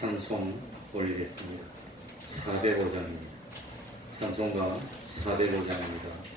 찬송 올리겠습니다. 405장입니다. 찬송가 405장입니다.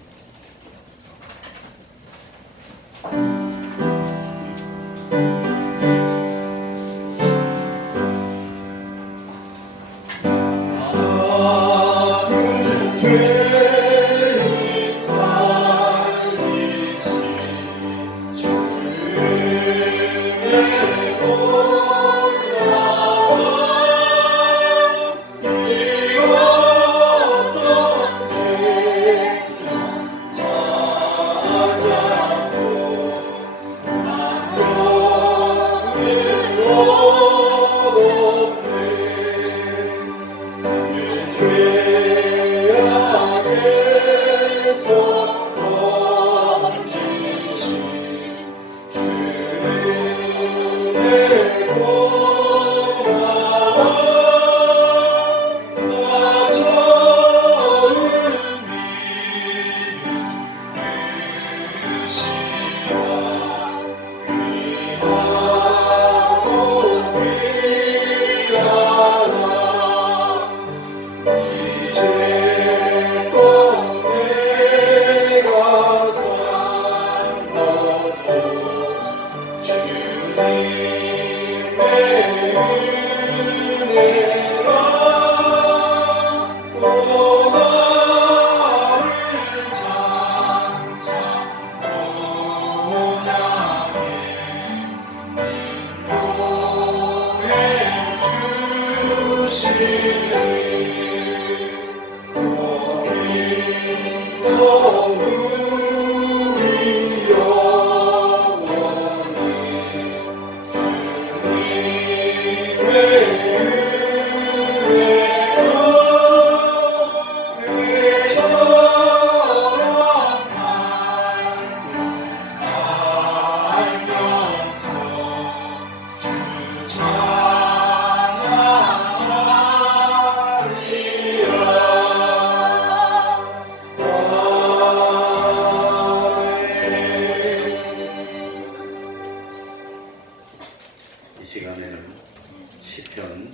시편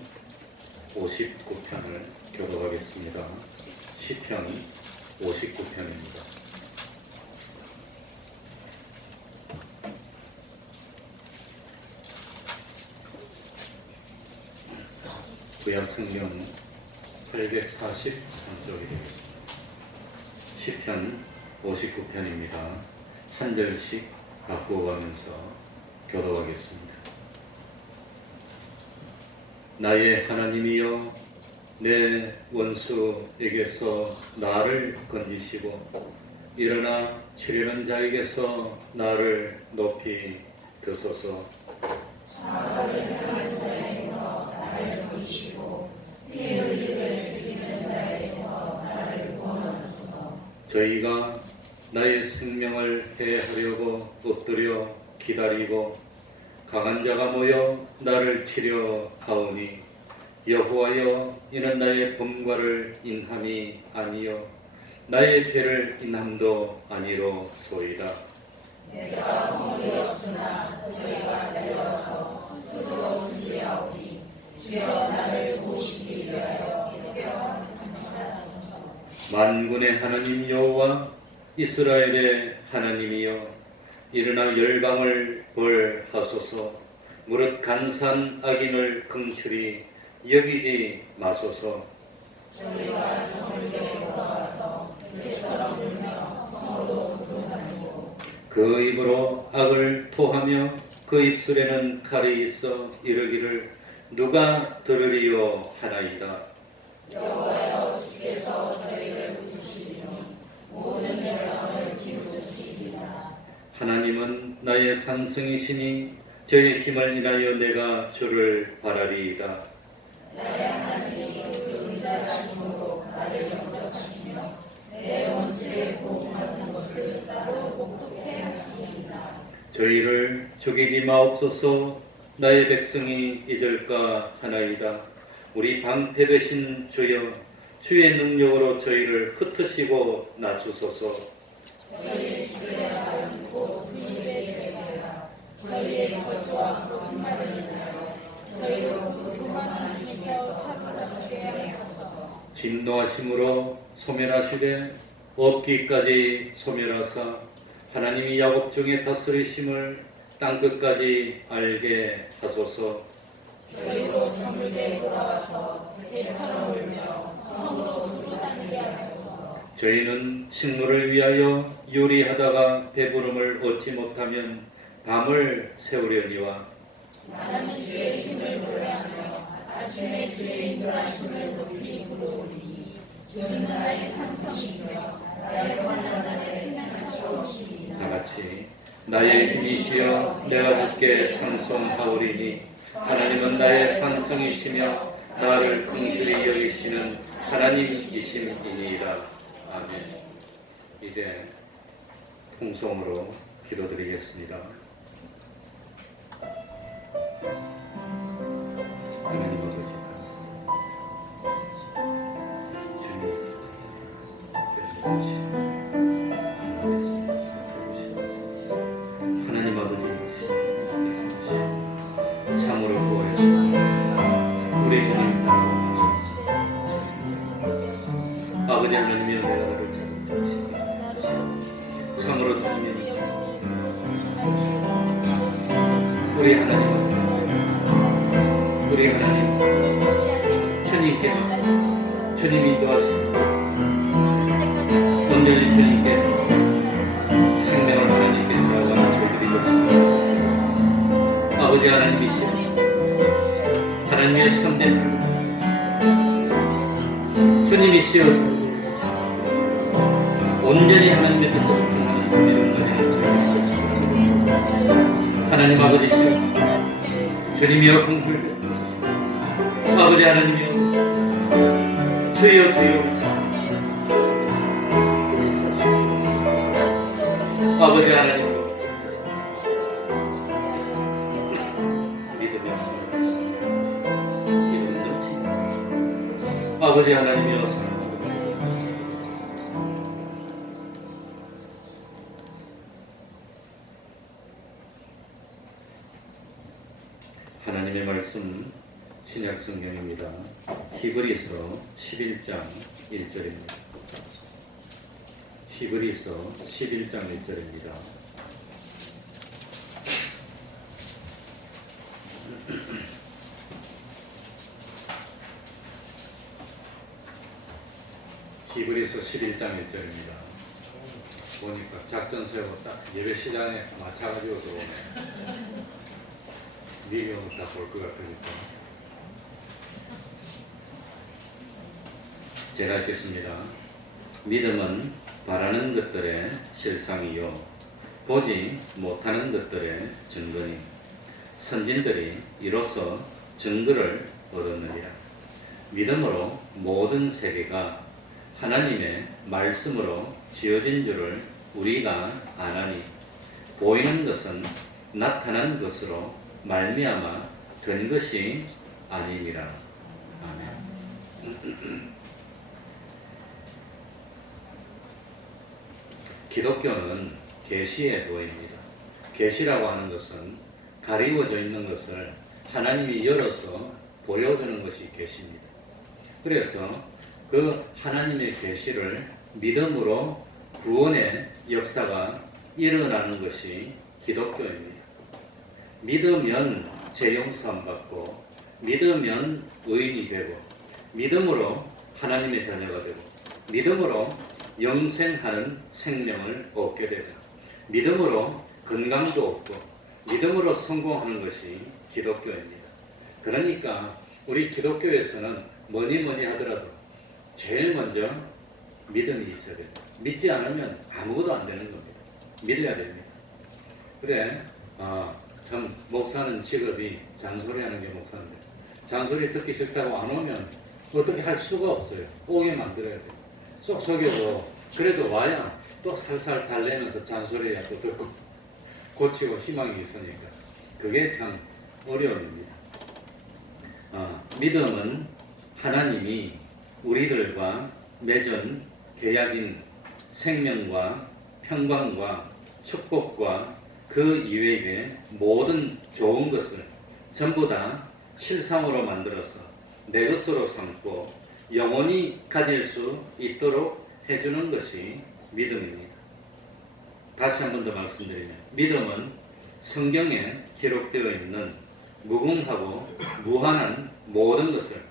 59편을 교독하겠습니다. 시편 59편입니다. 구약성경 843쪽이 되겠습니다. 시편 59편입니다. 한 절씩 바꾸어가면서 교독하겠습니다. 나의 하나님이여, 내 원수에게서 나를 건지시고 일어나 치려는 자에게서 나를 높이 드소서. 사과를 향한 자에게서 나를 건지시고 피해 의식을 주시는 자에게서 나를 구원하소서. 저희가 나의 생명을 해하려고 엎드려 기다리고 강한 자가 모여 나를 치려 하오니 여호와여, 이는 나의 범과를 인함이 아니요 나의 죄를 인함도 아니로소이다. 내가 허물이 없으나 저희가 내려와서 스스로 준비하오니 주여 나를 도우시기 위하여 애써 감찰하소서. 만군의 하나님 여호와, 이스라엘의 하나님이여, 일어나 열방을 벌하소서. 무릇 간사한 악인을 긍휼히 여기지 마소서. 저희가 정을교에 돌아와서 그처럼 울며 성으로 부르다니고 그 입으로 악을 토하며 그 입술에는 칼이 있어 이르기를 누가 들으리요 하나이다. 여호와여, 주께서 저희를 부수시니 모든 열방을 비웃으시리이다. 하나님은 나의 산성이시니 저의 힘을 인하여 내가 주를 바라리이다. 나의 하나님이 그 의자심으로 나를 영접하시며 내 원수의 복 같은 것을 따로 복독해 하시리이다. 저희를 죽이지 마옵소서. 나의 백성이 잊을까 하나이다. 우리 방패되신 주여, 주의 능력으로 저희를 흩으시고 낮추소서. 저희의 주제야 하였고 그 일의 죄가 저희의 저주와 거짓말을 인하여 저희로 그 교만한 진노하심으로 소멸하시되 없기까지 소멸하사 하나님이 야곱 중에 다스리심을 땅끝까지 알게 하소서. 저희로 저물게 돌아와서 해처럼 울며 성으로 두루다니게 하소서. 저희는 식물을 위하여 요리하다가 배부름을 얻지 못하면 밤을 새우려니와 나는 주의 힘을 노래하며 아침에 주의 인자하심을 높이 부르오니 주는 나의 산성이시며 나의 환난 날에 피난처시니이다. 다 같이 나의 힘이시여 내가 주께 찬송하오리니 하나님은 나의 산성이시며 나를 긍휼히 여기시는 하나님이심이니이다. 아멘. 이제 통성으로 기도드리겠습니다. 하나님 아버지 하나님 아버지 참으로 구하였습니다. 우리 주님 아버지 하나님이여 내가 나를 잘못하시니 참으로 주님 우리 하나님 주님께 주님 인도하시니 온전히 주님께 생명을 하나님께 나아가는 저희들이 되었습니다. 아버지 하나님이시여 하나님의 참된 주님이시여 온전히 하나님의 뜻을 통하는 믿음 가지는 저희들이 하나님 아버지시여 주님이여 긍휼 아버지 하나님이여 주여 아버지 하나님 믿음이 없습니다. 믿음 넘치니 아버지 하나님이여 하나님의 말씀 신약 성경입니다. 히브리서 11장 1절입니다. 히브리서 11장 1절입니다. 히브리서 11장 1절입니다. 보니까 작전 세우고 딱 예배 시장에 맞춰가지고 들어오네. 미리 오면 다 볼 것 같으니까. 제가 읽겠습니다. 믿음은 바라는 것들의 실상이요 보지 못하는 것들의 증거니 선진들이 이로써 증거를 얻었느니라. 믿음으로 모든 세계가 하나님의 말씀으로 지어진 줄을 우리가 아나니 보이는 것은 나타난 것으로 말미암아 된 것이 아니니라. 아멘. 기독교는 계시의 도입니다. 계시라고 하는 것은 가리워져 있는 것을 하나님이 열어서 보여주는 것이 계시입니다. 그래서 그 하나님의 계시를 믿음으로 구원의 역사가 일어나는 것이 기독교입니다. 믿으면 죄 용서함 받고 믿으면 의인이 되고 믿음으로 하나님의 자녀가 되고 믿음으로 영생하는 생명을 얻게 되고 믿음으로 건강도 얻고 믿음으로 성공하는 것이 기독교입니다. 그러니까 우리 기독교에서는 뭐니 하더라도 제일 먼저 믿음이 있어야 됩니다. 믿지 않으면 아무것도 안 되는 겁니다. 믿어야 됩니다. 그래, 참 목사는 직업이 잔소리하는 게 목사인데 잔소리 듣기 싫다고 안 오면 어떻게 할 수가 없어요. 오게 만들어야 돼요. 쏙 속여도 그래도 와야 또 살살 달래면서 잔소리야 또 듣고 고치고 희망이 있으니까 그게 참 어려움입니다. 믿음은 하나님이 우리들과 맺은 계약인 생명과 평강과 축복과 그 이외의 모든 좋은 것을 전부 다 실상으로 만들어서 내 것으로 삼고 영원히 가질 수 있도록 해주는 것이 믿음입니다. 다시 한 번 더 말씀드리면 믿음은 성경에 기록되어 있는 무궁하고 무한한 모든 것을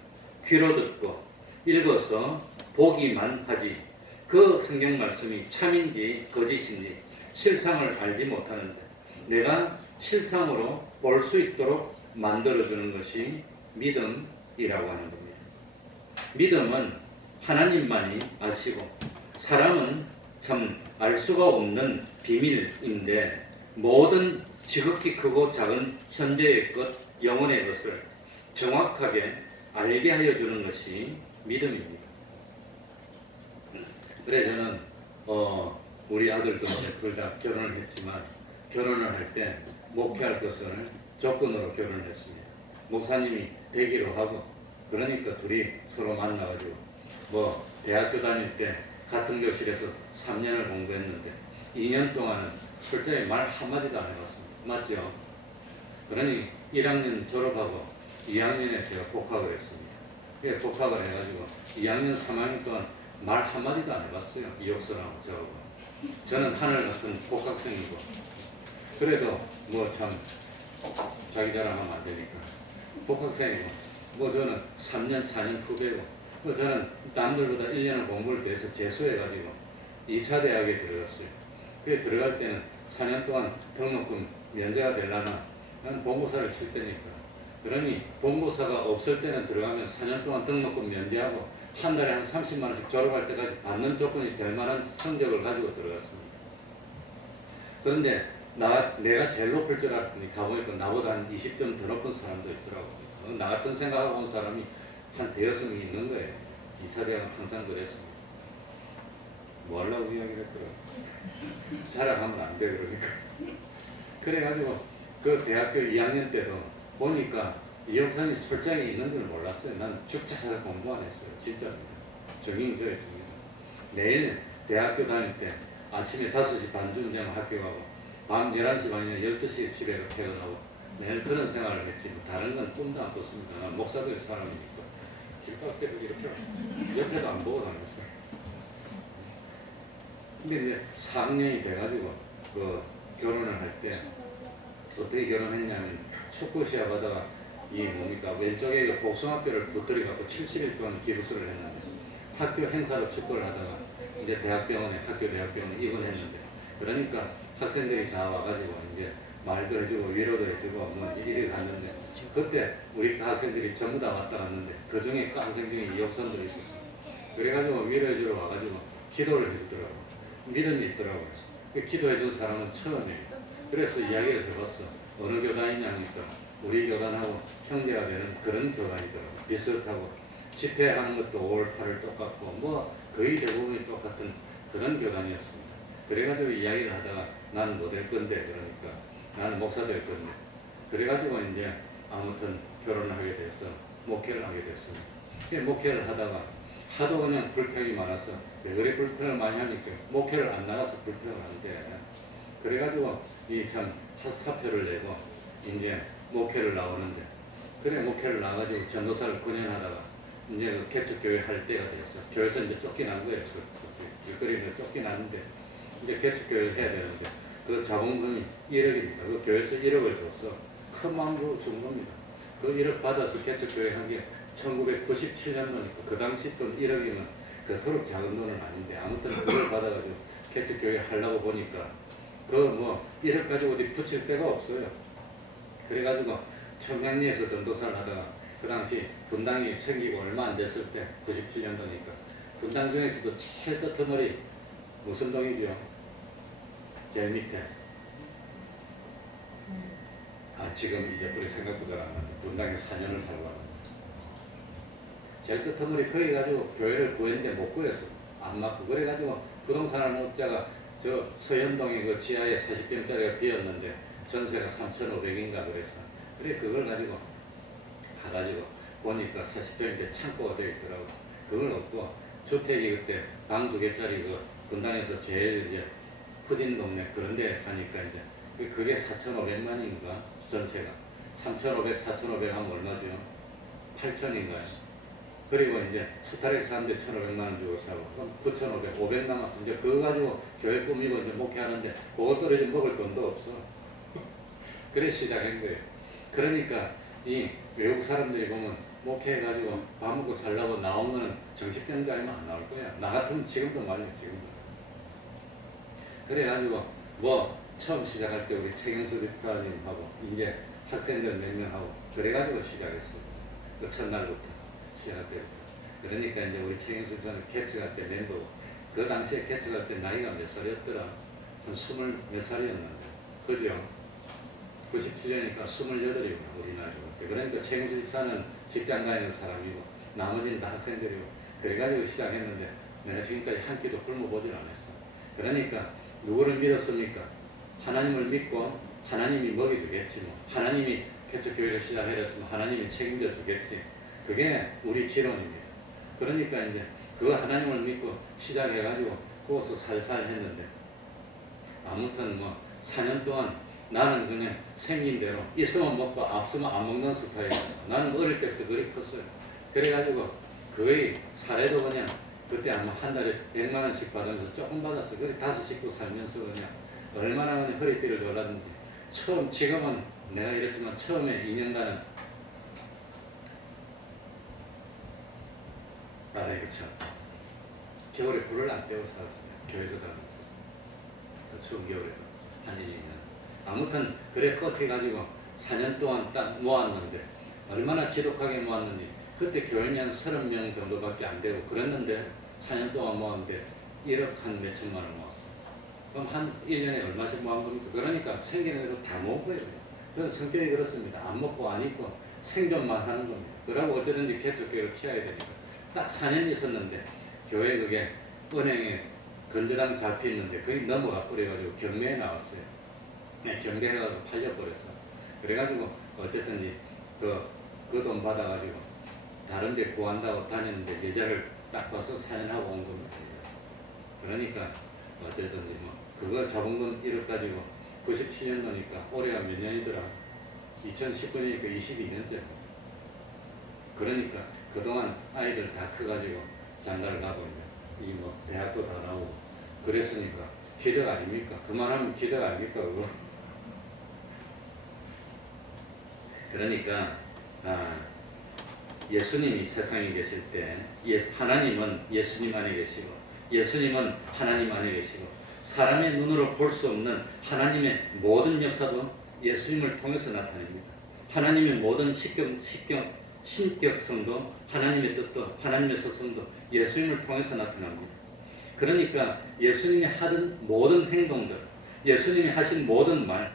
귀로 듣고 읽어서 보기만 하지 그 성경 말씀이 참인지 거짓인지 실상을 알지 못하는데 내가 실상으로 볼 수 있도록 만들어주는 것이 믿음이라고 하는 겁니다. 믿음은 하나님만이 아시고 사람은 참 알 수가 없는 비밀인데 모든 지극히 크고 작은 현재의 것, 영혼의 것을 정확하게 알게 하여 주는 것이 믿음입니다. 그래 저는 우리 아들도 둘 다 결혼을 했지만 결혼을 할 때 목회할 것을 조건으로 결혼을 했습니다. 목사님이 되기로 하고 그러니까 둘이 서로 만나가지고 뭐 대학교 다닐 때 같은 교실에서 3년을 공부했는데 2년 동안은 솔직히 말 한마디도 안 해봤습니다. 맞죠? 그러니 1학년 졸업하고 2학년에 제가 복학을 했습니다. 복학을 해가지고 2학년, 3학년 동안 말 한마디도 안 해봤어요. 이옥선하고 저하고. 저는 하늘 같은 복학생이고 그래도 뭐 참 자기 자랑하면 안 되니까 복학생이고 뭐 저는 3년, 4년 후배고 저는 남들보다 1년을 공부를 더 해서 재수해가지고 2차 대학에 들어갔어요. 그게 들어갈 때는 4년 동안 등록금 면제가 되려나 나는 본고사를 칠 테니까 그러니 본고사가 없을 때는 들어가면 4년 동안 등록금 면제하고 한 달에 한 30만 원씩 졸업할 때까지 받는 조건이 될 만한 성적을 가지고 들어갔습니다. 그런데 내가 제일 높을 줄 알았더니 가보니까 나보다 한 20점 더 높은 사람도 있더라고요. 나 같은 생각하고 온 사람이 한 대여섯 명 있는 거예요. 2차 대학은 항상 그랬습니다. 뭐 하려고 이야기를 했더라고요. 자랑하면 안 돼 그러니까. 그래가지고 그 대학교 2학년 때도 보니까 이영선이 솔장이 있는 줄 몰랐어요. 난 죽자살 공부 안 했어요. 진짜입니다. 정인이 되어 있습니다. 매일 대학교 다닐 때 아침에 5시 반쯤 되면 학교 가고 밤 11시 반이나 12시에 집에 퇴근하고 매일 그런 생활을 했지 뭐 다른 건 꿈도 안 꿨습니다. 난 목사들 사람이니까 길갈 때도 이렇게 옆에도 안 보고 다녔어요. 근데 이제 4학년이 돼가지고 그 결혼을 할 때 어떻게 결혼했냐면 축구 시합하다가 이 뭡니까 왼쪽에 복숭아뼈를 붙들이 갖고 70일 동안 기부스를 했는데 학교 행사로 축구를 하다가 이제 대학병원에 학교 대학병원에 입원했는데 그러니까 학생들이 다 와가지고 이제 말도 해주고 위로도 해주고 뭐 이리 갔는데 그때 우리 학생들이 전부 다 왔다 갔는데 그 중에 그 학생 중에 이역선들이 있었어요. 그래가지고 위로해주러 와가지고 기도를 해주더라고. 믿음이 있더라고요. 기도해준 사람은 처음이에요. 그래서 이야기를 해봤어. 어느 교단이냐 하니까 우리 교단하고 형제가 되는 그런 교단이더라고요. 비슷하고 집회하는 것도 5월 8일 똑같고 뭐 거의 대부분이 똑같은 그런 교단이었습니다. 그래가지고 이야기를 하다가 나는 뭐 될 건데 그러니까 나는 목사 될 건데 그래가지고 이제 아무튼 결혼을 하게 돼서 목회를 하게 됐습니다. 목회를 하다가 하도 그냥 불평이 많아서 왜 그래 불평을 많이 하니까 목회를 안 나가서 불평을 한대. 그래가지고 이 참 사표를 내고 이제 목회를 나오는데 그래 목회를 나가지고 전도사를 9년 하다가 이제 그 개척교회 할 때가 됐어. 교회에서 이제 쫓겨난 거예요. 길거리에서 쫓겨났는데 이제 개척교회를 해야 되는데 그 자본금이 1억입니다. 그 교회에서 1억을 줬어. 큰 마음으로 준 겁니다. 그 1억 받아서 개척교회 한 게 1997년도니까 그 당시 돈 1억이면 그토록 작은 돈은 아닌데 아무튼 그걸 받아가지고 개척교회 하려고 보니까 그 뭐 1억 가지고 어디 붙일 데가 없어요. 그래가지고 청량리에서 전도사를 하다가 그 당시 분당이 생기고 얼마 안 됐을 때 97년도니까 분당 중에서도 제일 끝머리 무슨 동이죠? 제일 밑에 지금 이제 우리 생각도 잘 안 나는데 분당에 4년을 살고 왔는데 제일 끝머리 거기 가지고 교회를 구했는데 못 구했어. 안 맞고 그래가지고 부동산 업자가 저 서현동에 그 지하에 40평짜리가 비었는데 전세가 3,500인가 그래서 그래 그걸 가지고 가가지고 보니까 40평인데 창고가 되어 있더라고. 그걸 얻고 주택이 그때 방 2개짜리 그 분당에서 제일 이제 후진 동네 그런데 가니까 이제 그게 4,500만인가 전세가 3,500, 4,500 하면 얼마죠? 8,000인가요? 그리고 이제 스타렉스 한 대 1,500만 원 주고 사고, 그럼 9,500, 500 남았어. 이제 그거 가지고 교회 꾸미고 이제 목회하는데 그거 떨어지면 먹을 돈도 없어. 그래 시작한 거예요. 그러니까 이 외국 사람들이 보면 목회해가지고 밥 먹고 살려고 나오면 정신병자 아니면 안 나올 거야. 나 같으면 지금도 말이야, 지금도. 그래가지고 뭐 처음 시작할 때 우리 최경수 집사님하고 이제 학생들 몇 명하고 그래가지고 시작했어요. 그 첫날부터 시작할 때부터. 그러니까 이제 우리 최경수 집사님 개척할 때 멤버고 그 당시에 개척할 때 나이가 몇 살이었더라? 한 20몇 살이었는데 그죠? 97년이니까 28이구나 우리 나이로. 그러니까 최경수 집사는 직장 다니는 사람이고 나머지는 다 학생들이고 그래가지고 시작했는데 내가 지금까지 한 끼도 굶어보질 않았어. 그러니까 누구를 믿었습니까? 하나님을 믿고 하나님이 먹여주겠지 뭐. 하나님이 개척교회를 시작했으면 하나님이 책임져 주겠지. 그게 우리 지론입니다. 그러니까 이제 그 하나님을 믿고 시작해가지고 거기서 살살 했는데 아무튼 뭐 4년 동안 나는 그냥 생긴 대로 있으면 먹고 없으면 안 먹는 스타일이야. 나는 어릴 때부터 그리 컸어요. 그래가지고 거의 사례도 그냥 그때 아마 한 달에 100만 원씩 받으면서 조금 받았어요. 그래 5 식구 살면서 그냥 얼마나 그냥 허리띠를 졸랐는지. 지금은 내가 이랬지만 처음에 2년간은 아이고 참 겨울에 불을 안 떼고 살았습니다. 교회에서 다니면서 그 추운 겨울에도 한 1~2년. 아무튼 그래 버텨가지고 4년 동안 딱 모았는데 얼마나 지독하게 모았는지 그때 교인이 한 30명 정도밖에 안 되고 그랬는데 4년 동안 모았는데 1억 한 몇천만 원 모았어요. 그럼 한 1년에 얼마씩 모은 겁니까? 그러니까 생기는 대로 다 모은 거예요. 저는 성격이 그렇습니다. 안 먹고 안 입고 생존만 하는 겁니다. 그러고 어쩌든지 개척교회를 키워야 되니까 딱 4년 있었는데 교회 그게 은행에 건재당 잡혀있는데 거기 넘어가 버려가지고 경매에 나왔어요. 경매해가지고 팔려버렸어. 그래가지고 어쨌든지 그 돈 받아가지고 다른 데 구한다고 다녔는데 예자를 딱 봐서 사연하고 온 겁니다. 그러니까 어쨌든지 뭐 그거 잡은 건 1억 가지고 97년도니까 올해가 몇 년이더라? 2019년이니까 22년째. 그러니까 그동안 아이들 다 커가지고 장가를 가고 이제 이 뭐 대학도 다 나오고 그랬으니까 기적 아닙니까? 그만하면 기적 아닙니까 그거? 그러니까 예수님이 세상에 계실 때 하나님은 예수님 안에 계시고 예수님은 하나님 안에 계시고 사람의 눈으로 볼 수 없는 하나님의 모든 역사도 예수님을 통해서 나타냅니다. 하나님의 모든 신격성도 하나님의 뜻도 하나님의 속성도 예수님을 통해서 나타납니다. 그러니까 예수님이 하던 모든 행동들, 예수님이 하신 모든 말,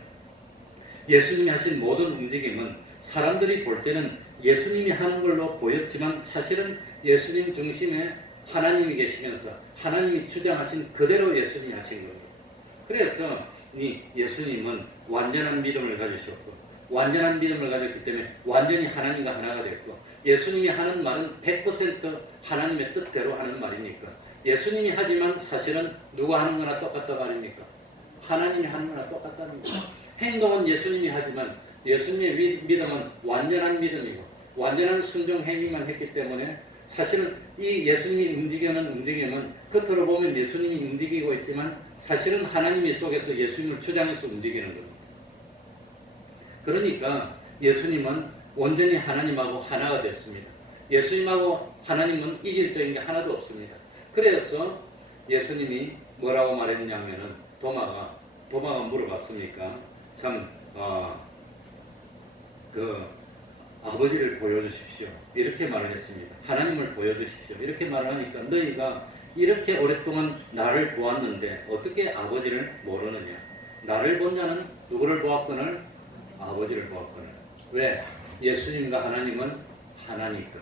예수님이 하신 모든 움직임은 사람들이 볼 때는 예수님이 하는 걸로 보였지만 사실은 예수님 중심에 하나님이 계시면서 하나님이 주장하신 그대로 예수님이 하신 거예요. 그래서 이 예수님은 완전한 믿음을 가지셨고 완전한 믿음을 가졌기 때문에 완전히 하나님과 하나가 됐고 예수님이 하는 말은 100% 하나님의 뜻대로 하는 말이니까 예수님이 하지만 사실은 누가 하는 거나 똑같다 말입니까? 하나님이 하는 거나 똑같다는 거예요. 행동은 예수님이 하지만 예수님의 믿음은 완전한 믿음이고 완전한 순종 행위만 했기 때문에 사실은 이 예수님이 움직이는 움직임은 겉으로 보면 예수님이 움직이고 있지만 사실은 하나님이 속에서 예수님을 주장해서 움직이는 겁니다. 그러니까 예수님은 온전히 하나님하고 하나가 됐습니다. 예수님하고 하나님은 이질적인 게 하나도 없습니다. 그래서 예수님이 뭐라고 말했냐면은 도마가 물어봤으니까 참 아버지를 보여주십시오. 이렇게 말을 했습니다. 하나님을 보여주십시오. 이렇게 말을 하니까 너희가 이렇게 오랫동안 나를 보았는데 어떻게 아버지를 모르느냐. 나를 본 자는 누구를 보았거늘? 아버지를 보았거늘. 왜? 예수님과 하나님은 하나니까.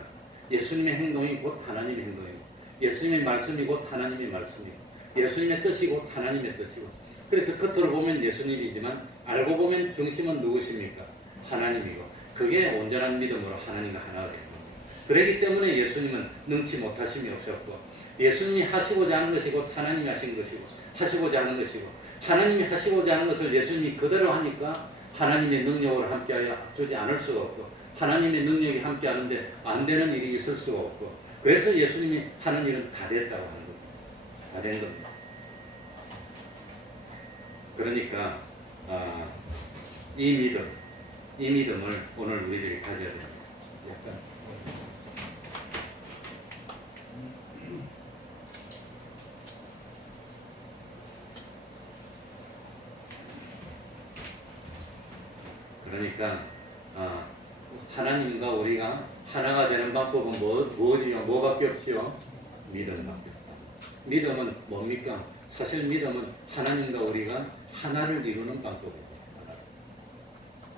예수님의 행동이 곧 하나님의 행동이고 예수님의 말씀이 곧 하나님의 말씀이고 예수님의 뜻이 곧 하나님의 뜻이고 그래서 겉으로 보면 예수님이지만 알고 보면 중심은 누구십니까? 하나님이고 그게 온전한 믿음으로 하나님과 하나가 된 겁니다. 그렇기 때문에 예수님은 능치 못하심이 없었고 예수님이 하시고자 하는 것이 곧 하나님이 하신 것이고 하시고자 하는 것이고 하나님이 하시고자 하는 것을 예수님이 그대로 하니까 하나님의 능력으로 함께하여 주지 않을 수가 없고 하나님의 능력이 함께 하는데 안 되는 일이 있을 수가 없고, 그래서 예수님이 하는 일은 다 됐다고 하는 겁니다. 다 된 겁니다. 그러니까 이 믿음을 오늘 우리들이 가져야 됩니다. 약간 그러니까 하나님과 우리가 하나가 되는 방법은 뭐지요? 뭐밖에 없지요? 믿음밖에 없다. 믿음은 뭡니까? 사실 믿음은 하나님과 우리가 하나를 이루는 방법이고,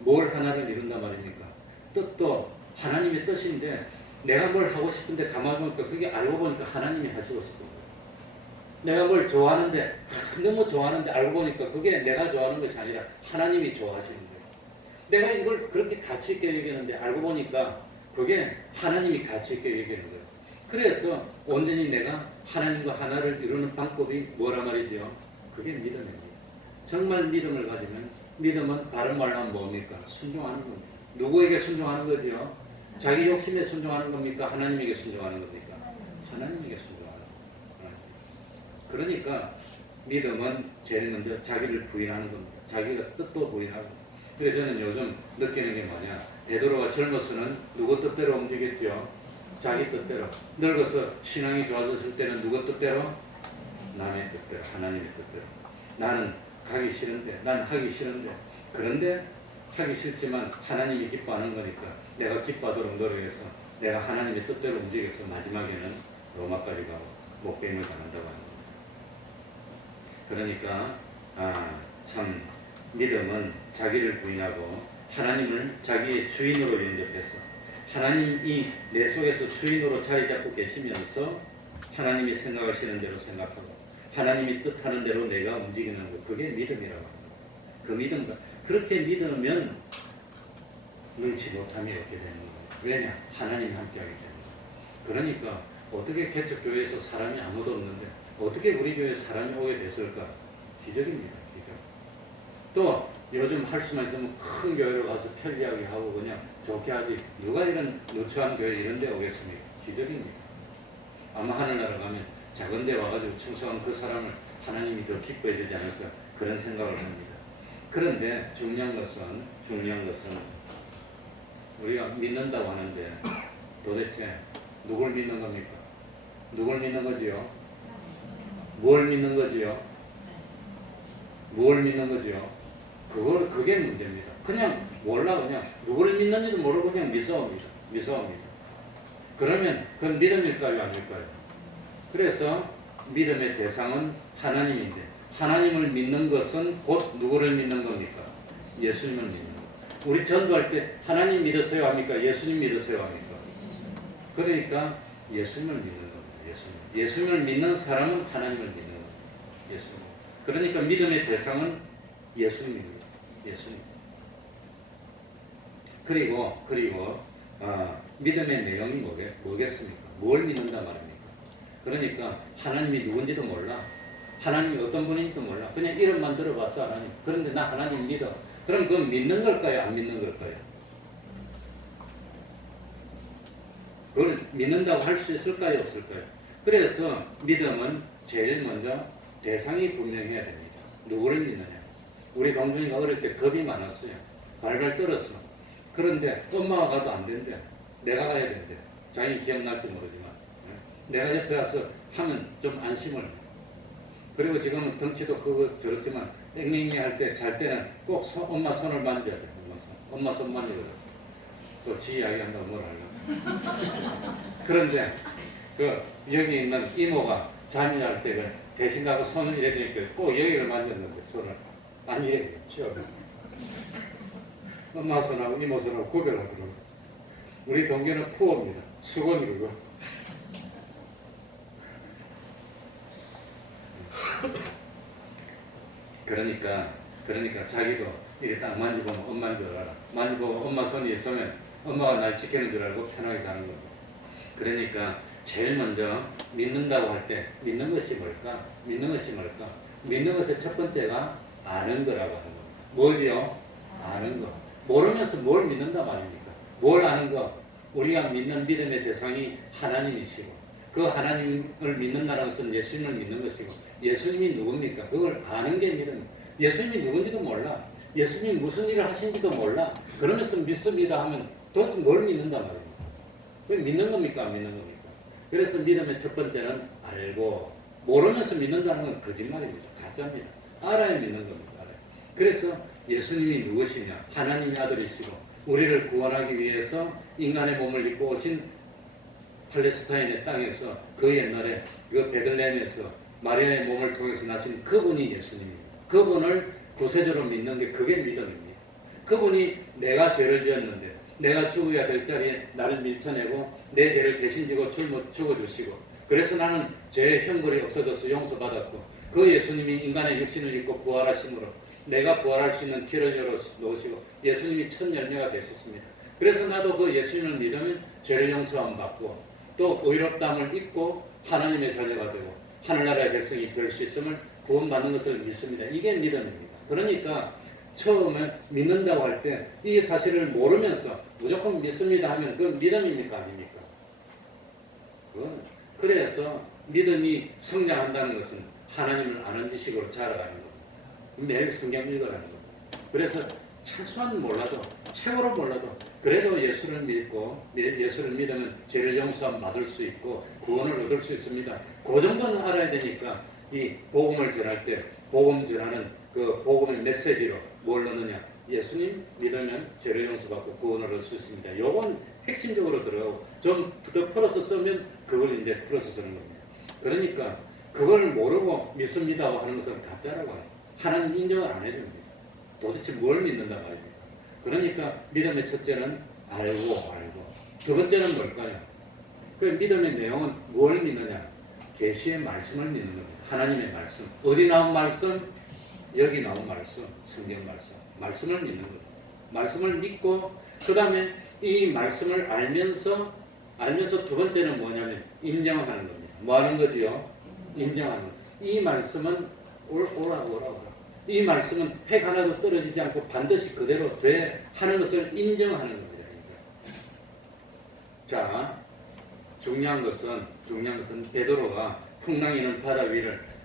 뭘 하나를 이룬단 말입니까? 뜻도 하나님의 뜻인데 내가 뭘 하고 싶은데 가만히 보니까 그게 알고 보니까 하나님이 하시고 싶은 거예요. 내가 뭘 좋아하는데 너무 좋아하는데 알고 보니까 그게 내가 좋아하는 것이 아니라 하나님이 좋아하시는 거예요. 내가 이걸 그렇게 가치 있게 여기는데 알고 보니까 그게 하나님이 가치 있게 여기는 거예요. 그래서 온전히 내가 하나님과 하나를 이루는 방법이 뭐라 말이죠? 그게 믿음입니다. 정말 믿음을 가지면, 믿음은 다른 말로 하면 뭡니까? 순종하는 겁니다. 누구에게 순종하는 거지요? 자기 욕심에 순종하는 겁니까? 하나님에게 순종하는 겁니까? 하나님에게 순종하는 겁니다. 그러니까 믿음은 제일 먼저 자기를 부인하는 겁니다. 자기가 뜻도 부인하고. 그래서 저는 요즘 느끼는 게 뭐냐? 베드로가 젊어서는 누구 뜻대로 움직였죠? 자기 뜻대로. 늙어서 신앙이 좋아졌을 때는 누구 뜻대로? 남의 뜻대로, 하나님의 뜻대로. 나는 가기 싫은데, 난 하기 싫은데, 그런데 하기 싫지만 하나님이 기뻐하는 거니까 내가 기뻐하도록 노력해서 내가 하나님의 뜻대로 움직여서 마지막에는 로마까지 가고 목배임을 당한다고 하는 겁니다. 그러니까 참 믿음은 자기를 부인하고 하나님을 자기의 주인으로 영접해서 하나님이 내 속에서 주인으로 자리 잡고 계시면서 하나님이 생각하시는 대로 생각하고 하나님이 뜻하는 대로 내가 움직이는 것, 그게 믿음이라고 합니다. 그 믿음과 그렇게 믿으면 능치 못함이 없게 되는 거예요. 왜냐? 하나님이 함께하기 때문에. 그러니까 어떻게 개척교회에서 사람이 아무도 없는데 어떻게 우리 교회에 사람이 오게 됐을까? 기적입니다. 기적. 또 요즘 할 수만 있으면 큰 교회로 가서 편리하게 하고 그냥 좋게 하지, 누가 이런 누추한 교회 이런 데 오겠습니까? 기적입니다. 아마 하늘나라 가면 작은 데 와가지고 충성한 그 사람을 하나님이 더 기뻐해 주지 않을까, 그런 생각을 합니다. 그런데 중요한 것은 우리가 믿는다고 하는데 도대체 누굴 믿는 겁니까? 누굴 믿는 거지요? 뭘 믿는 거지요? 뭘 믿는 거지요? 그게 문제입니다. 그냥 몰라, 그냥 누구를 믿는지도 모르고 그냥 미워합니다. 그러면 그건 믿음일까요, 아닐까요? 그래서 믿음의 대상은 하나님인데, 하나님을 믿는 것은 곧 누구를 믿는 겁니까? 예수님을 믿는 겁니다. 우리 전도할 때 하나님 믿으세요 합니까? 예수님 믿으세요 합니까? 그러니까 예수님을 믿는 겁니다. 예수님을 믿는 사람은 하나님을 믿는 겁니다. 예수님. 그러니까 믿음의 대상은 예수님입니다. 예수님. 그리고 믿음의 내용이 뭐겠습니까? 뭘 믿는다 말입니까? 그러니까 하나님이 누군지도 몰라. 하나님이 어떤 분인지도 몰라. 그냥 이름만 들어봤어, 하나님. 그런데 나 하나님 믿어. 그럼 그건 믿는 걸까요? 안 믿는 걸까요? 그걸 믿는다고 할 수 있을까요? 없을까요? 그래서 믿음은 제일 먼저 대상이 분명해야 됩니다. 누구를 믿느냐. 우리 동준이가 어릴 때 겁이 많았어요. 발발 떨었어. 그런데 엄마가 가도 안 된대. 내가 가야 된대. 자기 기억날지 모르지만. 내가 옆에 와서 하면 좀 안심을. 그리고 지금은 덩치도 크고 저렇지만 앵앵이 할 때, 잘 때는 꼭 엄마 손을 만져야 돼. 엄마 손 만져버렸어. 또 지 이야기 한다고 뭘 하려고. 그런데 여기 있는 이모가 잠이 잘 때 대신 가고 손을 이래주니까 꼭 여기를 만졌는데 손을 안 이래 치워. 엄마 손하고 이모 손하고 구별하더라고. 우리 동기는 푸어입니다. 수건이고. 그러니까 자기도 이렇게 딱 만져보면 엄마인 줄 알아. 만져보고 엄마 손이 있으면 엄마가 날 지키는 줄 알고 편하게 사는 거고. 그러니까 제일 먼저 믿는다고 할 때 믿는 것이 뭘까? 믿는 것의 첫 번째가 아는 거라고 하는 겁니다. 뭐지요? 아는 거. 모르면서 뭘 믿는다 말입니까? 뭘 아는 거? 우리가 믿는 믿음의 대상이 하나님이시고 그 하나님을 믿는다는 것은 예수님을 믿는 것이고 예수님이 누굽니까? 그걸 아는 게 믿음. 예수님이 누군지도 몰라. 예수님이 무슨 일을 하신지도 몰라. 그러면서 믿습니다 하면 도대체 뭘 믿는단 말입니다. 왜 믿는 겁니까? 안 믿는 겁니까? 그래서 믿음의 첫 번째는 알고 모르면서 믿는다는 건 거짓말입니다. 가짜입니다. 알아야 믿는 겁니다. 알아야. 그래서 예수님이 누구시냐? 하나님의 아들이시고 우리를 구원하기 위해서 인간의 몸을 입고 오신 팔레스타인의 땅에서 그 옛날에 그 베들레헴에서 마리아의 몸을 통해서 나신 그분이 예수님입니다. 그분을 구세주로 믿는 게 그게 믿음입니다. 그분이 내가 죄를 지었는데 내가 죽어야 될 자리에 나를 밀쳐내고 내 죄를 대신 지고 죽어주시고 그래서 나는 죄의 형벌이 없어져서 용서받았고 그 예수님이 인간의 육신을 입고 부활하심으로 내가 부활할 수 있는 길을 열어놓으시고 예수님이 첫 열매가 되셨습니다. 그래서 나도 그 예수님을 믿으면 죄를 용서함 받고 또 의롭다함을 입고 하나님의 자녀가 되고 하늘나라의 백성이 될 수 있음을 구원받는 것을 믿습니다. 이게 믿음입니다. 그러니까 처음에 믿는다고 할 때 이 사실을 모르면서 무조건 믿습니다 하면 그건 믿음입니까? 아닙니까? 그래서 믿음이 성장한다는 것은 하나님을 아는 지식으로 자라가는 겁니다. 매일 성경 읽어라는 겁니다. 그래서 최소한 몰라도 최고로 몰라도 그래도 예수를 믿고 예수를 믿으면 죄를 용서함 받을 수 있고 구원을 얻을 수 있습니다. 그 정도는 알아야 되니까 이 복음을 전할 때 복음 전하는 그 복음의 메시지로 뭘 넣느냐? 예수님 믿으면 죄를 용서받고 구원을 얻을 수 있습니다. 요건 핵심적으로 들어가고 좀 더 풀어서 쓰면 그걸 이제 풀어서 쓰는 겁니다. 그러니까 그걸 모르고 믿습니다 하는 것은 가짜라고 해요. 하나님 인정을 안 해줍니다. 도대체 뭘 믿는단 말입니까? 그러니까 믿음의 첫째는 알고 두 번째는 뭘까요? 그 믿음의 내용은 뭘 믿느냐? 계시의 말씀을 믿는 겁니다. 하나님의 말씀. 어디 나온 말씀? 여기 나온 말씀. 성경 말씀. 말씀을 믿는 겁니다. 말씀을 믿고 그 다음에 이 말씀을 알면서 두 번째는 뭐냐면 인정하는 겁니다. 뭐 하는 거지요? 인정하는 것. 이 말씀은 오라. 이 말씀은 획 하나도 떨어지지 않고 반드시 그대로 돼 하는 것을 인정하는 겁니다. 자, 중요한 것은 베드로가 풍랑이는 바다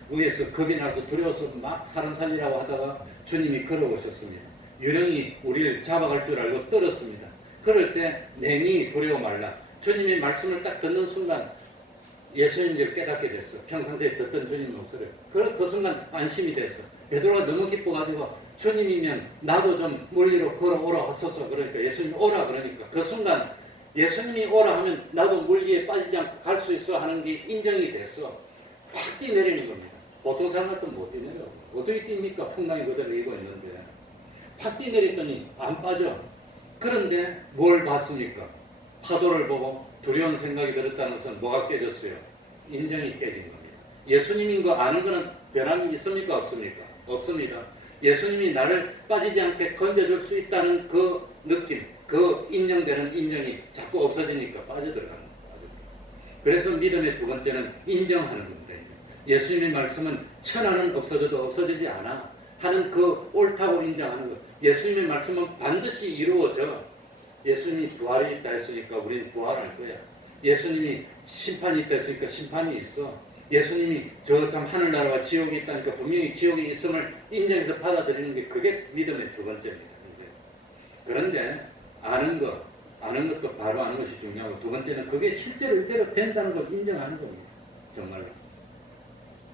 위에서 겁이 나서 두려워서 막 사람 살리라고 하다가 주님이 걸어오셨습니다. 유령이 우리를 잡아갈 줄 알고 떨었습니다. 그럴 때 냉이 두려워 말라. 주님의 말씀을 딱 듣는 순간 예수님을 깨닫게 됐어. 평상시에 듣던 주님 목소리. 그 순간 안심이 됐어. 베드로가 너무 기뻐가지고 주님이면 나도 좀 물리로 걸어오라 하소서. 그러니까 예수님이 오라 그러니까 그 순간 예수님이 오라 하면 나도 물리에 빠지지 않고 갈 수 있어 하는 게 인정이 됐어. 확 뛰내리는 겁니다. 보통 사람 같으면 못 뛰내려. 어떻게 뜁니까? 풍랑이 그대로 이고 있는데. 확 뛰내렸더니 안 빠져. 그런데 뭘 봤습니까? 파도를 보고 두려운 생각이 들었다는 것은 뭐가 깨졌어요? 인정이 깨진 겁니다. 예수님인 거 아는 거는 변함이 있습니까? 없습니까? 없습니다. 예수님이 나를 빠지지 않게 건져줄 수 있다는 그 느낌, 그 인정되는 인정이 자꾸 없어지니까 빠져들어가는 거예요. 그래서 믿음의 두 번째는 인정하는 겁니다. 예수님의 말씀은 천하는 없어져도 없어지지 않아 하는 그 옳다고 인정하는 것. 예수님의 말씀은 반드시 이루어져. 예수님이 부활이 있다 했으니까 우리는 부활할 거야. 예수님이 심판이 있다 했으니까 심판이 있어. 예수님이 저 참 하늘나라와 지옥이 있다니까 분명히 지옥이 있음을 인정해서 받아들이는 게 그게 믿음의 두 번째입니다. 그런데 아는 것도 바로 아는 것이 중요하고 두 번째는 그게 실제로 이대로 된다는 걸 인정하는 겁니다. 정말로.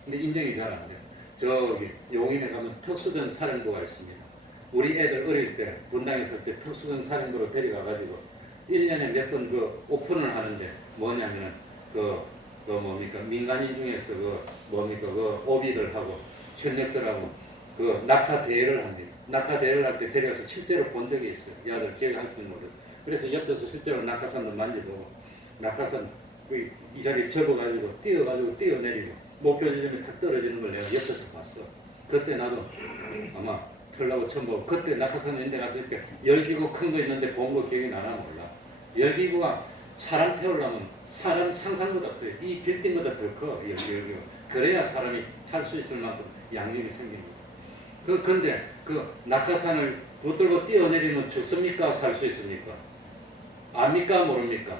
근데 인정이 잘 안 돼요. 저기 용인에 가면 특수전 사령부가 있습니다. 우리 애들 어릴 때 분당에 있을 때 특수전 사령부로 데려가가지고 1년에 몇 번 그 오픈을 하는데 뭐냐면은 뭡니까 민간인 중에서 그 오비들하고 현역들하고 그 낙하 대회를 합니다. 낙하 대회를 할 때 데려가서 실제로 본 적이 있어요. 이 아들 기억할지는 모르고. 그래서 옆에서 실제로 낙하산도 만져보고 낙하산 이 자리에 접어가지고 뛰어내리고 목표 지점에 탁 떨어지는 걸 내가 옆에서 봤어. 그때 나도 아마 털라고 처음 보고 그때 낙하산 있는 데 가서 이렇게 열기구 큰 거 있는데 본 거 기억이 나나 몰라. 열기구가 사람 태우려면 사람 상상보다 커요. 이 빌딩보다 더 커. 열기구. 그래야 사람이 탈 수 있을 만큼 양력이 생깁니다. 근데 그 낙하산을 붙들고 뛰어내리면 죽습니까? 살 수 있습니까? 압니까 모릅니까?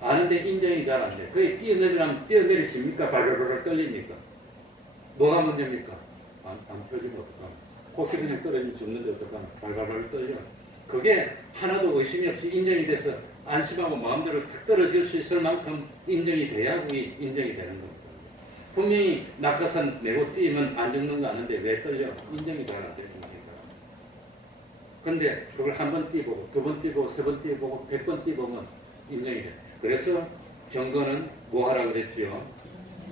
아는데 인정이 잘 안 돼. 그게 뛰어내리려면 뛰어내리십니까? 발발발 떨립니까? 뭐가 문제입니까? 안 펴지면 어떡하나? 혹시 그냥 떨어지면 죽는데 어떡하나? 발발발 떨려. 그게 하나도 의심이 없이 인정이 돼서 안심하고 마음대로 탁 떨어질 수 있을 만큼 인정이 돼야 그게 인정이 되는 겁니다. 분명히 낙하산 내고 뛰면 안 죽는 거 아는데 왜 떨려? 인정이 잘 안 되는 거니까. 그런데 그걸 한 번 뛰보고, 두 번 뛰보고, 세 번 뛰보고, 100번 뛰보면 인정이 돼. 그래서 경건은 뭐 하라 그랬지요?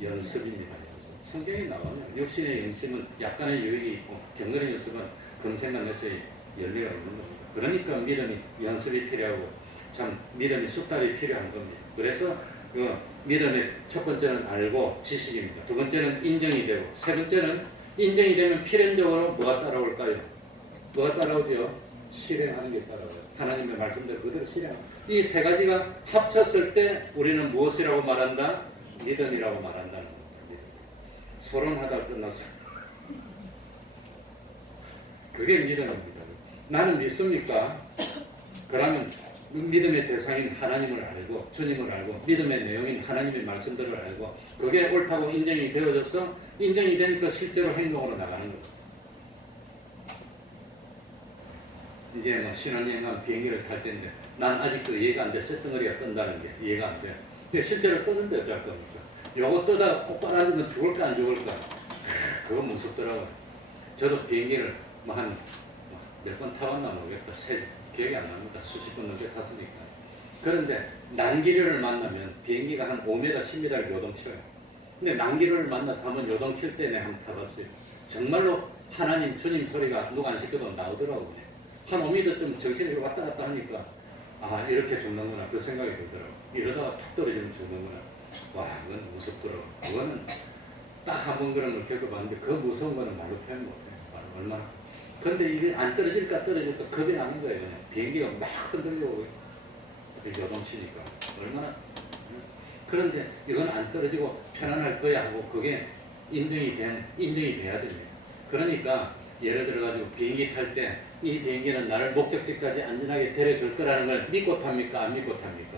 연습입니다. 연습. 성경에 나오면 육신의 연습은 약간의 유익이 있고 경건의 연습은 금생간 에서의 열매가 있는 겁니다. 그러니까 믿음이 연습이 필요하고 참 믿음이 숙달이 필요한 겁니다. 그래서 그 믿음의 첫 번째는 알고 지식입니다. 두 번째는 인정이 되고 세 번째는 인정이 되면 필연적으로 뭐가 따라올까요? 뭐가 따라오죠? 실행하는 게 따라와요. 하나님의 말씀대로 그대로 실행합니다. 이 세 가지가 합쳤을 때 우리는 무엇이라고 말한다? 믿음이라고 말한다는 겁니다. 소론하다 끝났어요. 그게 믿음입니다. 나는 믿습니까? 그러면 믿음의 대상인 하나님을 알고 주님을 알고 믿음의 내용인 하나님의 말씀들을 알고 그게 옳다고 인정이 되어져서 인정이 되니까 실제로 행동으로 나가는 거죠. 이제 뭐 신혼여행한 비행기를 탈 때인데 난 아직도 이해가 안 돼. 쇳덩어리가 뜬다는 게 이해가 안 돼. 근데 실제로 뜨는데 어쩔 겁니까? 요거 뜨다가 폭 빨아들면 죽을까 안 죽을까? 그거 무섭더라고요. 저도 비행기를 뭐 한 몇 번 타봤나 모르겠다. 기억이 안 납니다. 수십 분 넘게 탔으니까. 그런데 난기류를 만나면 비행기가 한 5m, 10m를 요동쳐요. 근데 난기류를 만나서 한번 요동칠 때 내가 한번 타봤어요. 정말로 하나님, 주님 소리가 누가 안 시켜도 나오더라고요. 한 5m쯤 정신이 왔다 갔다 하니까 아 이렇게 죽는구나 그 생각이 들더라고요. 이러다가 툭 떨어지면 죽는구나. 와 그건 무섭더라고요. 그거는 딱 한 번 그런 걸 겪어봤는데 그 무서운 거는 말로 표현 못해요. 얼마나. 근데 이게 안 떨어질까 겁이 나는 거예요. 그냥. 비행기가 막 흔들려오고 요동치니까 얼마나. 그런데 이건 안 떨어지고 편안할 거야 하고 그게 인정이 돼야 됩니다. 그러니까 예를 들어가지고 비행기 탈 때 이 비행기는 나를 목적지까지 안전하게 데려줄 거라는 걸 믿고 탑니까? 안 믿고 탑니까?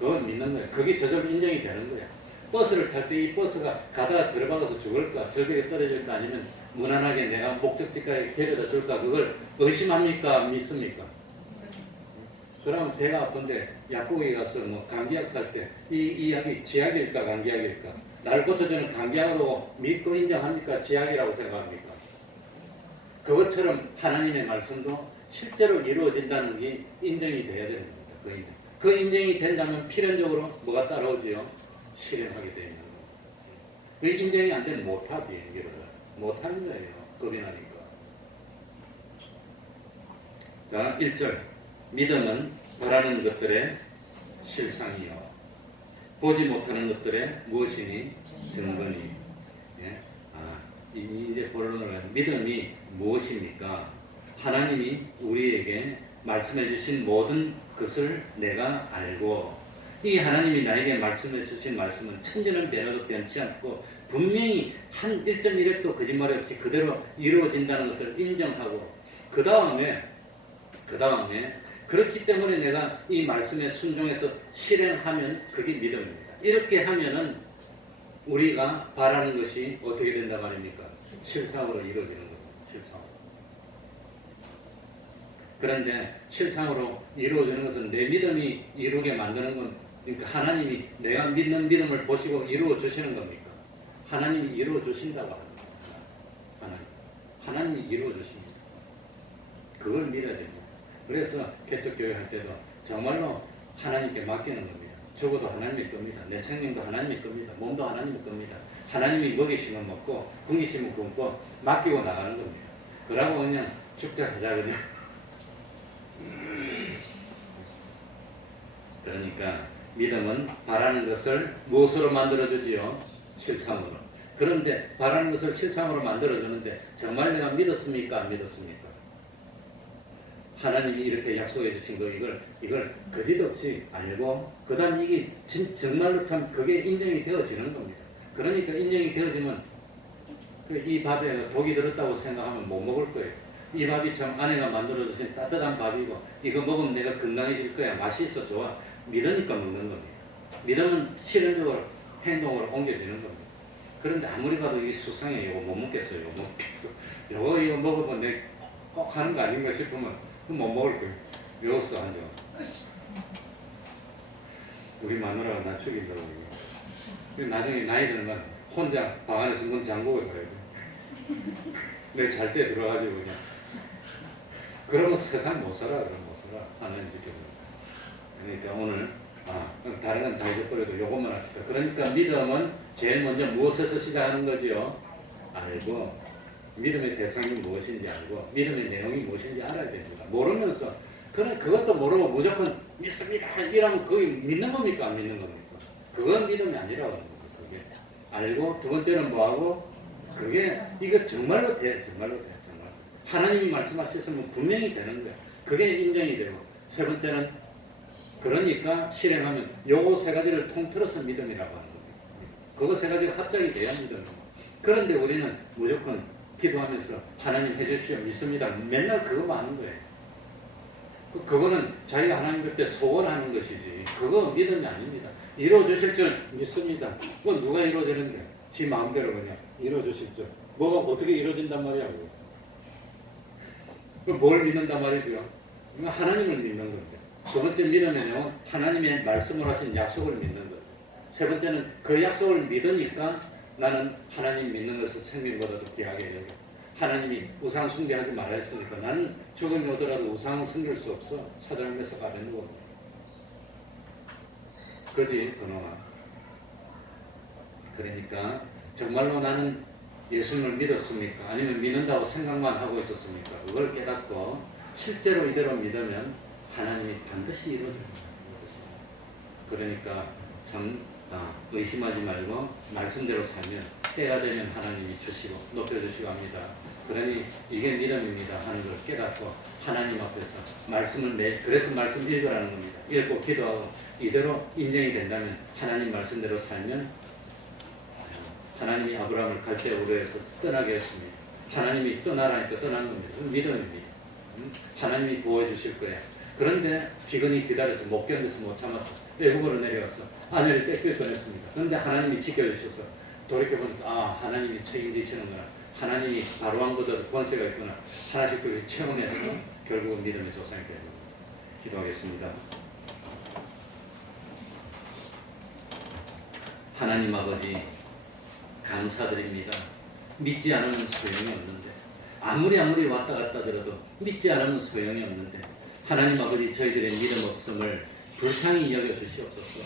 그건 믿는 거예요. 그게 저절로 인정이 되는 거예요. 버스를 탈 때 이 버스가 가다가 들어박아서 죽을까? 절벽에 떨어질까? 아니면 무난하게 내가 목적지까지 데려다 줄까? 그걸 의심합니까? 믿습니까? 그러면 배가 아픈데 약국에 가서 뭐 감기약 살 때 이 약이 지약일까? 감기약일까? 나를 고쳐주는 감기약으로 믿고 인정합니까? 지약이라고 생각합니까? 그것처럼 하나님의 말씀도 실제로 이루어진다는 게 인정이 돼야 되는 겁니다. 그 인정이 된다면 필연적으로 뭐가 따라오지요? 실행하게 되는 겁니다. 그 인정이 안 되면 못하 비행기를 못하는 거예요. 겁이 나니까. 자, 1절 믿음은 바라는 것들의 실상이요 보지 못하는 것들의 무엇이니 증거니. 예? 이제 본론을 믿음이 무엇입니까? 하나님이 우리에게 말씀해 주신 모든 것을 내가 알고 이 하나님이 나에게 말씀해 주신 말씀은 천지는 변해도 변치 않고 분명히 한 1.1획도 거짓말 없이 그대로 이루어진다는 것을 인정하고 그 다음에 그렇기 때문에 내가 이 말씀에 순종해서 실행하면 그게 믿음입니다. 이렇게 하면은 우리가 바라는 것이 어떻게 된다 말입니까? 실상으로 이루어지는 겁니다. 실상으로. 그런데 실상으로 이루어지는 것은 내 믿음이 이루게 만드는 건 그러니까 하나님이 내가 믿는 믿음을 보시고 이루어 주시는 겁니까? 하나님이 이루어 주신다고 합니다. 하나님이 이루어 주십니다. 그걸 믿어야 됩니다. 그래서 개척교회 할 때도 정말로 하나님께 맡기는 겁니다. 죽어도 하나님의 겁니다. 내 생명도 하나님의 겁니다. 몸도 하나님의 겁니다. 하나님이 먹이시면 먹고 굶기시면 굶고 맡기고 나가는 겁니다. 그러고 그냥 죽자 사자 그냥. 그러니까 믿음은 바라는 것을 무엇으로 만들어주지요? 실상으로. 그런데 바라는 것을 실상으로 만들어주는데 정말 내가 믿었습니까? 안 믿었습니까? 하나님이 이렇게 약속해 주신 거 이걸 거짓없이 알고 그 다음 이게 정말로 참 그게 인정이 되어지는 겁니다. 그러니까 인정이 되어지면 이 밥에 독이 들었다고 생각하면 못 먹을 거예요. 이 밥이 참 아내가 만들어주신 따뜻한 밥이고 이거 먹으면 내가 건강해질 거야. 맛이 있어 좋아. 믿으니까 먹는 겁니다. 믿으면 실현적으로 행동으로 옮겨지는 겁니다. 그런데 아무리 봐도 이게 수상해. 이거 못 먹겠어. 이거 못 먹겠어. 이거 먹어보면 내 꼭 하는 거 아닌가 싶으면 못 먹을 거예요. 외웠어 한 점. 우리 마누라가 나 죽이더라고. 나중에 나이 들면 혼자 방 안에서 문 잠그고 가야 돼. 내 잘 때 들어가지고 그냥. 그러면 세상 못 살아. 그럼 못 살아. 하나님 지켜줘. 그러니까 오늘 다른 건 다 잊어버려도 요것만 합시다. 그러니까 믿음은 제일 먼저 무엇에서 시작하는 거지요? 알고 믿음의 대상이 무엇인지 알고 믿음의 내용이 무엇인지 알아야 됩니다. 모르면서 그것도 모르고 무조건 믿습니다 이러면 그게 믿는 겁니까? 안 믿는 겁니까? 그건 믿음이 아니라고 하는 겁니다. 그게 알고 두 번째는 뭐하고 그게 이거 정말로 돼. 정말로 돼. 정말 하나님이 말씀하셨으면 분명히 되는 거야. 그게 인정이 되고 세 번째는 그러니까 실행하면 요거 세 가지를 통틀어서 믿음이라고 하는 겁니다. 그거 세 가지가 합작이 돼야 믿음입니다. 그런데 우리는 무조건 기도하면서 하나님 해주십시오 믿습니다. 맨날 그거만 하는 거예요. 그거는 자기가 하나님 그때 소원하는 것이지 그거 믿음이 아닙니다. 이루어주실 줄 믿습니다. 그건 누가 이루어지는데 지 마음대로 그냥 이루어주실 줄 뭐가 어떻게 이루어진단 말이야. 뭘 믿는단 말이죠. 하나님을 믿는 겁니다. 두 번째 믿음의 내용은 하나님의 말씀을 하신 약속을 믿는 거예요. 세 번째는 그 약속을 믿으니까 나는 하나님 믿는 것을 생명보다도 귀하게 여겨. 하나님이 우상 숭배하지 말라 했으니까 나는 죽음이 오더라도 우상은 섬길 수 없어. 사도행전에서 가르는 겁니다. 그지 그놈아. 그러니까 정말로 나는 예수님을 믿었습니까? 아니면 믿는다고 생각만 하고 있었습니까? 그걸 깨닫고 실제로 이대로 믿으면 하나님이 반드시 이루어집니다. 그러니까 참 의심하지 말고 말씀대로 살면 때가 되면 하나님이 주시고 높여주시고 합니다. 그러니 이게 믿음입니다 하는 걸 깨닫고 하나님 앞에서 말씀을 그래서 말씀 읽으라는 겁니다. 읽고 기도하고 이대로 인정이 된다면 하나님 말씀대로 살면 하나님이 아브라함을 갈대 우르에서 떠나게 했습니다. 하나님이 떠나라니까 떠난 겁니다. 그건 믿음입니다. 하나님이 보호해 주실 거예요. 그런데 기근이 기다려서 못 견뎌서 못 참았어. 외국으로 내려왔어. 아내를 뺏길 뻔했습니다. 그런데 하나님이 지켜주셔서 돌이켜보니까 하나님이 책임지시는구나. 하나님이 바로 한 것보다 권세가 있구나. 하나씩 그렇게 체험해서 결국은 믿음의 조상이 되는 겁니다. 기도하겠습니다. 하나님 아버지 감사드립니다. 믿지 않으면 소용이 없는데 아무리 왔다 갔다 들어도 믿지 않으면 소용이 없는데 하나님 아버지 저희들의 믿음 없음을 불쌍히 여겨주시옵소서.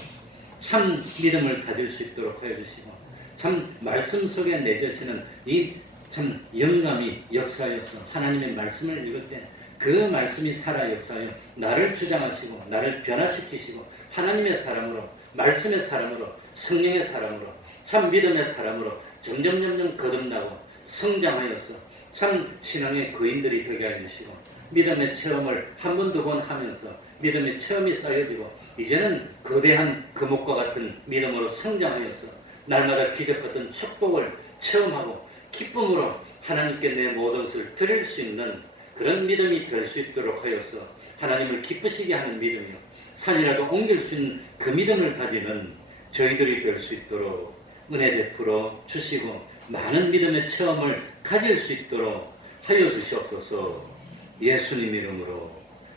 참 믿음을 가질 수 있도록 하여 주시고 참 말씀 속에 내주시는 이 참 영감이 역사하여서 하나님의 말씀을 읽을 때 그 말씀이 살아 역사하여 나를 주장하시고 나를 변화시키시고 하나님의 사람으로 말씀의 사람으로 성령의 사람으로 참 믿음의 사람으로 점점 거듭나고 성장하여서 참 신앙의 거인들이 되게 해주시고 믿음의 체험을 한 번 두 번 하면서 믿음의 체험이 쌓여지고 이제는 거대한 금옥과 같은 믿음으로 성장하여서 날마다 기적 같은 축복을 체험하고 기쁨으로 하나님께 내 모든 것을 드릴 수 있는 그런 믿음이 될 수 있도록 하여서 하나님을 기쁘시게 하는 믿음이요 산이라도 옮길 수 있는 그 믿음을 가지는 저희들이 될 수 있도록 은혜 베풀어 주시고 많은 믿음의 체험을 가질 수 있도록 하여 주시옵소서. 예수님 이름으로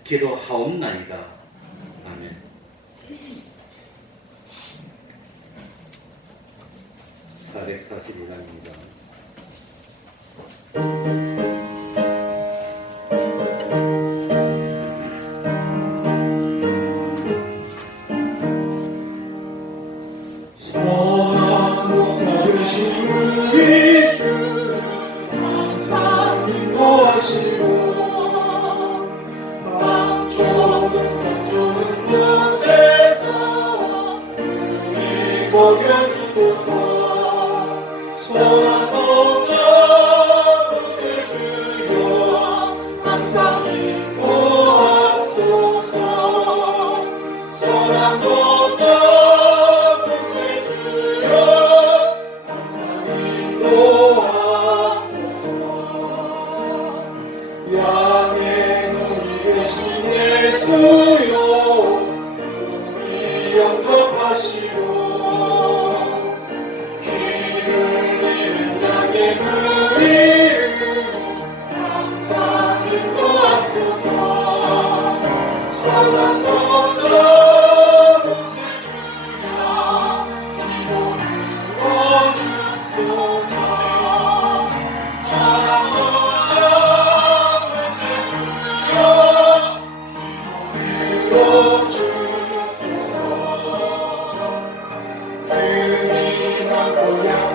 기도하옵나이다. 아멘. (442장입니다)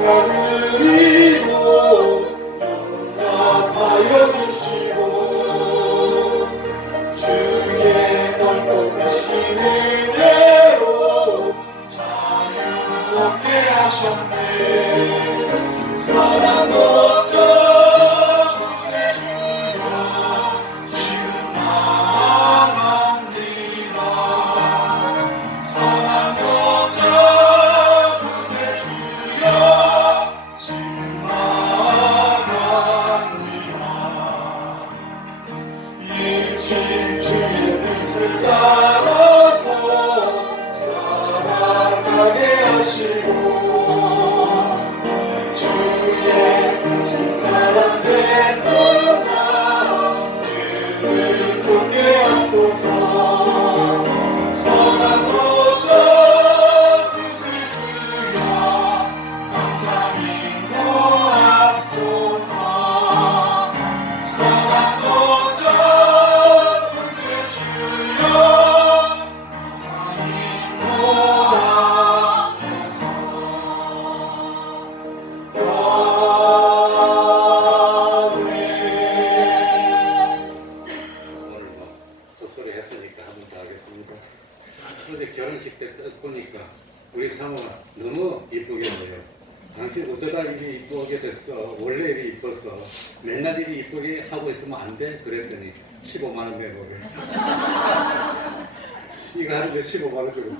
나를 위로 용납하여 주시고 주의 넓고 크신 은혜로 자유롭게 하셨네. 사랑 걱정 구세주여 지금 나아갑니다. 사랑 걱정 구세주여 지금 나아갑니다. 일심 주의 뜻을 따라서 살아가게 하시고 주의 크신 사랑 베푸사 주를 돕게 하소서. 선한 걱정 구세주여 감사히 모았소서. 선한 걱정 구세주여 감사히 모았소서. 오늘 뭐 헛소리 했으니까 한 번 더 하겠습니다. 어제 결혼식 때 딱 보니까 우리 사모가 너무 이쁘겠네요. 당신 어쩌다 이리 이쁘게 됐어. 원래 이리 이뻤어. 맨날 이리 이쁘게 하고 있으면 안 돼? 그랬더니 15만 원 내보게. 이거 하는데 15만 원 주고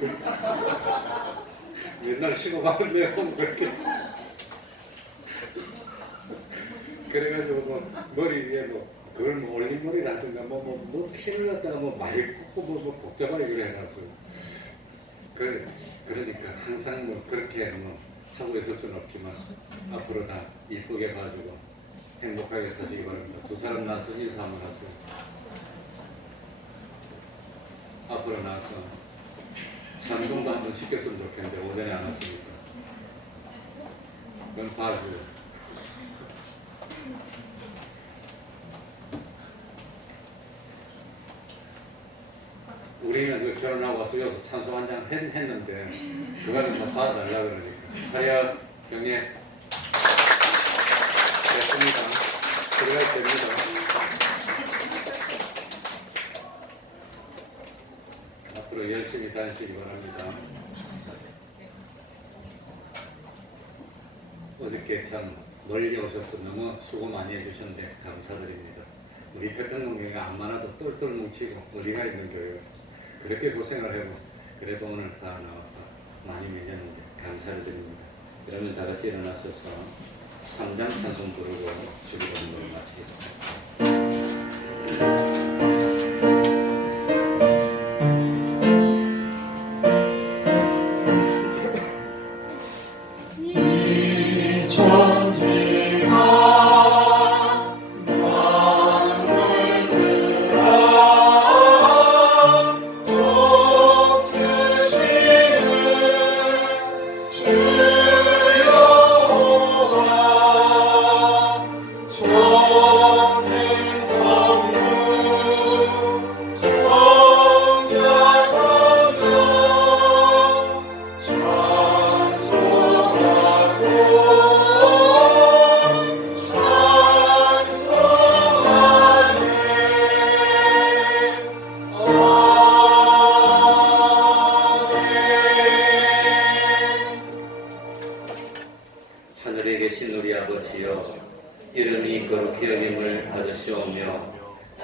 맨날 15만 원 내고 그렇게. 그래가지고 뭐 머리 위에 뭐 그걸 뭐 올림머리라든가 뭐 피를 갖다가 뭐 많이 꽂고 뭐 복잡하게 그래 해놨어요. 그러니까 항상 뭐 그렇게 뭐 하고 있을 수는 없지만 앞으로 다 이쁘게 봐주고 행복하게 사시기 바랍니다. 두 사람 나서 인사 한번 하세요. 앞으로 나서 찬송도 한번 시켰으면 좋겠는데 오전에 안 왔으니까 그건 봐줘요. 우리는 그 결혼하고 와서 여기서 찬송 한 장 했는데 그거는 뭐 받아달라 그러니까 차렷 경례 됐습니다. 들어가야 됩니다. 앞으로 열심히 다니시기 바랍니다. 어저께 참 멀리 오셔서 너무 수고 많이 해주셨는데 감사드립니다. 우리 태평동교회가 안 많아도 똘똘 뭉치고 우리가 있는 교회 그렇게 고생을 하고 그래도 오늘 다 나와서 많이 밀렸는데 감사를 드립니다. 그러면 다 같이 일어나셔서 3장 찬송 부르고 주기도문을 마치겠습니다. 하늘에 계신 우리 아버지여, 이름이 거룩히 여김을 받으시오며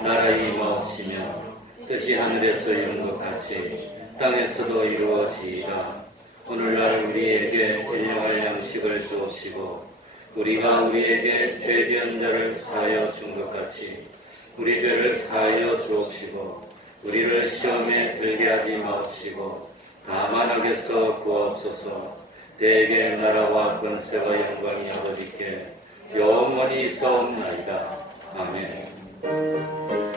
나라의 임하옵시며 뜻이 하늘에서 이룬 것 같이 땅에서도 이루어지이다. 오늘날 우리에게 일용할 양식을 주옵시고 우리가 우리에게 죄지은 자를 사하여 준 것 같이 우리 죄를 사하여 주옵시고 우리를 시험에 들게 하지 마옵시고 다만 악에서 구하옵소서. 대개 나라와 권세와 영광이 아버지께 영원히 있사옵나이다. 아멘.